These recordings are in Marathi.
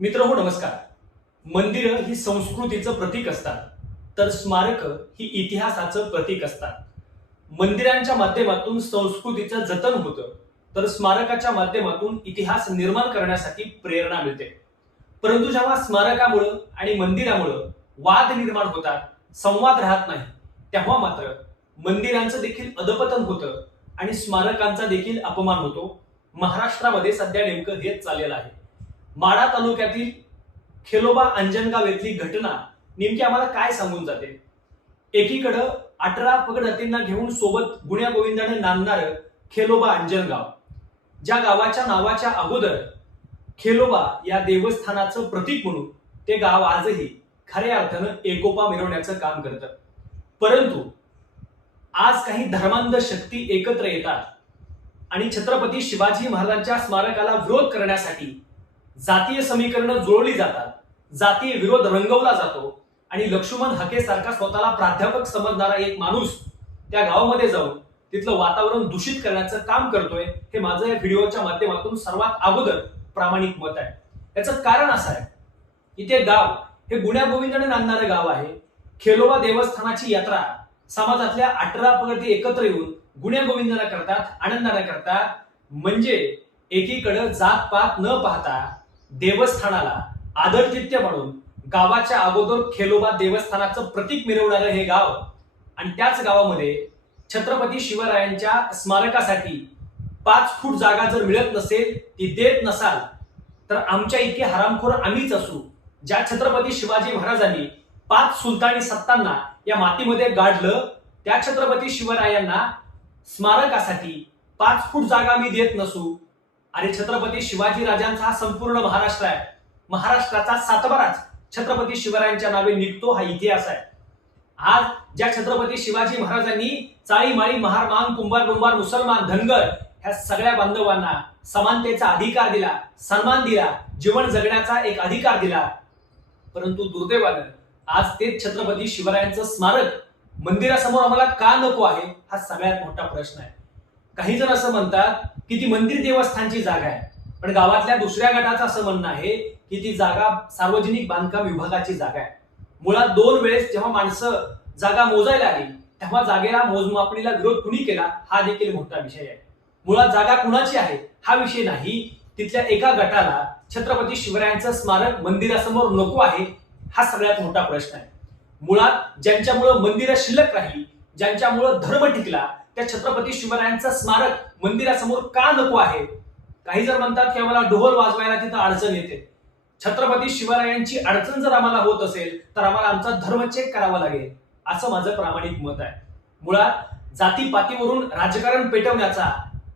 मित्रहो नमस्कार. मंदिरं ही संस्कृतीचं प्रतीक असतात, तर स्मारक ही इतिहासाचं प्रतीक असतात. मंदिरांच्या माध्यमातून संस्कृतीचं जतन होतं, तर स्मारकाच्या माध्यमातून इतिहास निर्माण करण्यासाठी प्रेरणा मिळते. परंतु जेव्हा स्मारकामुळं आणि मंदिरामुळं वाद निर्माण होतात, संवाद राहत नाही, तेव्हा मात्र मंदिरांचं देखील अधपतन होतं आणि स्मारकांचा देखील अपमान होतो. महाराष्ट्रामध्ये सध्या नेमकं हेच चाललेलं आहे. माढा तालुक्यातील खेलोबा अंजनगाव येथील घटना नेमकी आम्हाला काय सांगून जाते? एकीकडं 18 पगड हत्तींना घेऊन सोबत गुण्या गोविंदाने नांदणारं खेलोबा अंजनगाव, ज्या गावाच्या नावाच्या अगोदर खेलोबा या देवस्थानाचं प्रतीक म्हणून ते गाव आजही खऱ्या अर्थानं एकोपा मिरवण्याचं काम करतं. परंतु आज काही धर्मांध शक्ती एकत्र येतात आणि छत्रपती शिवाजी महाराजांच्या स्मारकाला विरोध करण्यासाठी जातीय समीकरणं जुळवली जातात, जातीय विरोध रंगवला जातो आणि लक्ष्मण हके सारखा स्वतःला प्राध्यापक समजणारा एक माणूस त्या गावामध्ये जाऊन तिथलं वातावरण दूषित करण्याचं काम करतोय. हे माझं या व्हिडिओच्या माध्यमातून सर्वात अगोदर प्रामाणिक मत आहे. याचं कारण असं आहे की ते गाव हे गुण्या गोविंदाने नांदणारं गाव आहे. खेलोबा देवस्थानाची यात्रा समाजातल्या 18 पगडी एकत्र येऊन गुण्या गोविंदाना करतात, आनंदाने करतात. म्हणजे एकीकडे जात पात न पाहता देवस्थानाला आदरातिथ्य म्हणून गावाच्या अगोदर खेलोबा देवस्थानाचं प्रतीक मिरवणारं हे गाव, आणि त्याच गावामध्ये छत्रपती शिवरायांच्या स्मारकासाठी 5 फूट जागा जर मिळत नसेल, ती देत नसाल, तर आमच्या इतके हरामखोर आम्हीच असू. ज्या छत्रपती शिवाजी महाराजांनी 5 सुलतानी सत्तांना या मातीमध्ये गाडलं, त्या छत्रपती शिवरायांना स्मारकासाठी 5 फूट जागा मी देत नसू. आणि छत्रपती शिवाजी राजांचा हा संपूर्ण महाराष्ट्र आहे. महाराष्ट्राचा सातबाराच छत्रपती शिवरायांच्या नावे निघतो, हा इतिहास आहे. आज ज्या छत्रपती शिवाजी महाराजांनी चाळी माळी महार मान कुंभार डोंबार मुसलमान धनगर ह्या सगळ्या बांधवांना समानतेचा अधिकार दिला, सन्मान दिला, जीवन जगण्याचा एक अधिकार दिला, परंतु दुर्दैवानं आज तेच छत्रपती शिवरायांचं स्मारक मंदिरासमोर आम्हाला का नको आहे, हा सगळ्यात मोठा प्रश्न आहे. काही जण असं म्हणतात की ती मंदिर देवस्थानची जागा आहे, पण गावातल्या दुसऱ्या गटाचं असं म्हणणं आहे की ती जागा सार्वजनिक बांधकाम विभागाची जागा आहे. मुळात 2 वेळेस जेव्हा माणसं जागा मोजायला आली, तेव्हा जागेला मोजमापणीला विरोध कुणी केला, हा देखील मोठा विषय आहे. मुळात जागा कुणाची आहे हा विषय नाही, तिथल्या एका गटाला छत्रपती शिवरायांचं स्मारक मंदिरासमोर नको आहे, हा सगळ्यात मोठा प्रश्न आहे. मुळात ज्यांच्यामुळे मंदिर शिल्लक राहिली, ज्यांच्यामुळे धर्म टिकला, त्या छत्रपती शिवरायांचं स्मारक मंदिरासमोर का नको आहे? काही जर म्हणतात की आम्हाला ढोल वाजवायला तिथं अडचण येते. छत्रपती शिवरायांची अडचण जर आम्हाला होत असेल, तर आम्हाला आमचा धर्म चेक करावा लागेल, असं माझं प्रामाणिक मत आहे. मुळात जातीपातीवरून राजकारण पेटवण्याचा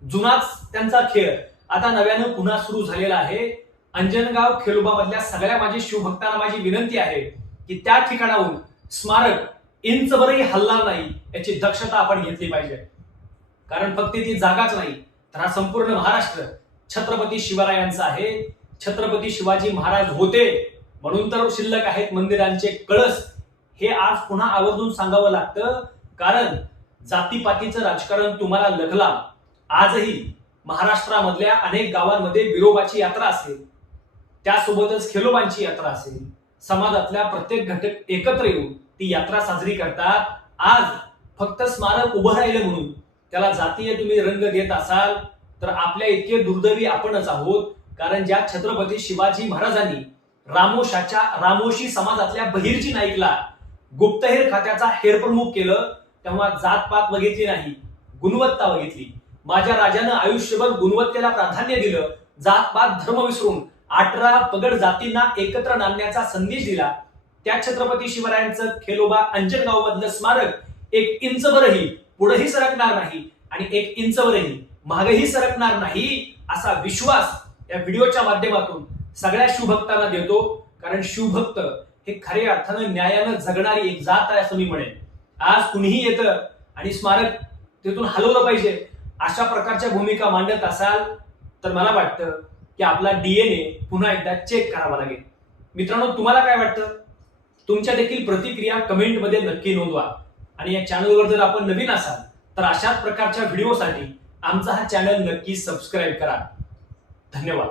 जुनाच त्यांचा खेळ आता नव्यानं पुन्हा सुरू झालेला आहे. अंजनगाव खेलोबा मधल्या सगळ्या माझ्या शिवभक्तांना माझी विनंती आहे की त्या ठिकाणाहून स्मारक इंचभरही हलणार नाही याची दक्षता आपण घेतली पाहिजे. कारण फक्त ती जागाच नाही, तर हा संपूर्ण महाराष्ट्र छत्रपती शिवरायांचा आहे. छत्रपती शिवाजी महाराज होते म्हणून तर शिल्लक आहेत मंदिरांचे कळस. हे आज पुन्हा आवर्जून सांगावं लागतं, कारण जातीपातीचं राजकारण तुम्हाला लगला. आजही महाराष्ट्रामधल्या अनेक गावांमध्ये विरोबाची यात्रा असेल, त्यासोबतच खेलोबांची यात्रा असेल, समाजातल्या प्रत्येक घटक एकत्र येऊन ती यात्रा साजरी करतात. आज फक्त स्मारक उभं राहिलं म्हणून त्याला जातीय तुम्ही रंग देत असाल, तर आपल्या इतके दुर्दैवी आपणच आहोत. कारण ज्या छत्रपती शिवाजी महाराजांनी रामोशी समाजातल्या बहिर्जी नाईकला गुप्तहेर खात्याचा हेरप्रमुख केलं, तेव्हा जातपात बघितली नाही, गुणवत्ता बघितली. माझ्या राजानं आयुष्यभर गुणवत्तेला प्राधान्य दिलं, जातपात धर्म विसरून 18 पगड जातींना एकत्र आणण्याचा संदेश दिला. त्या छत्रपती शिवरायांचं खेलोबा अंजनगाव मधलं स्मारक 1 इंचभरही पुढेही सरकणार नाही आणि 1 इंचभरही मागेही सरकणार नाही, असा विश्वास या व्हिडिओच्या माध्यमातून सगळ्या शिवभक्तांना देतो. कारण शिवभक्त हे खऱ्या अर्थानं न्यायानं जगणारी एक जात आहे असं मी म्हणेन. आज कुणीही येतं आणि स्मारक तिथून हलवलं पाहिजे अशा प्रकारच्या भूमिका मांडत असाल, तर मला वाटतं की आपला DNA पुन्हा एकदा चेक करावा लागेल. मित्रांनो, तुम्हाला काय वाटतं? तुमच्या देखील प्रतिक्रिया कमेंटमध्ये नक्की नोंदवा. आणि या चॅनलवर जर आपण नवीन असाल, तर अशाच प्रकारच्या व्हिडिओसाठी आमचा हा चॅनल नक्की सबस्क्राईब करा. धन्यवाद.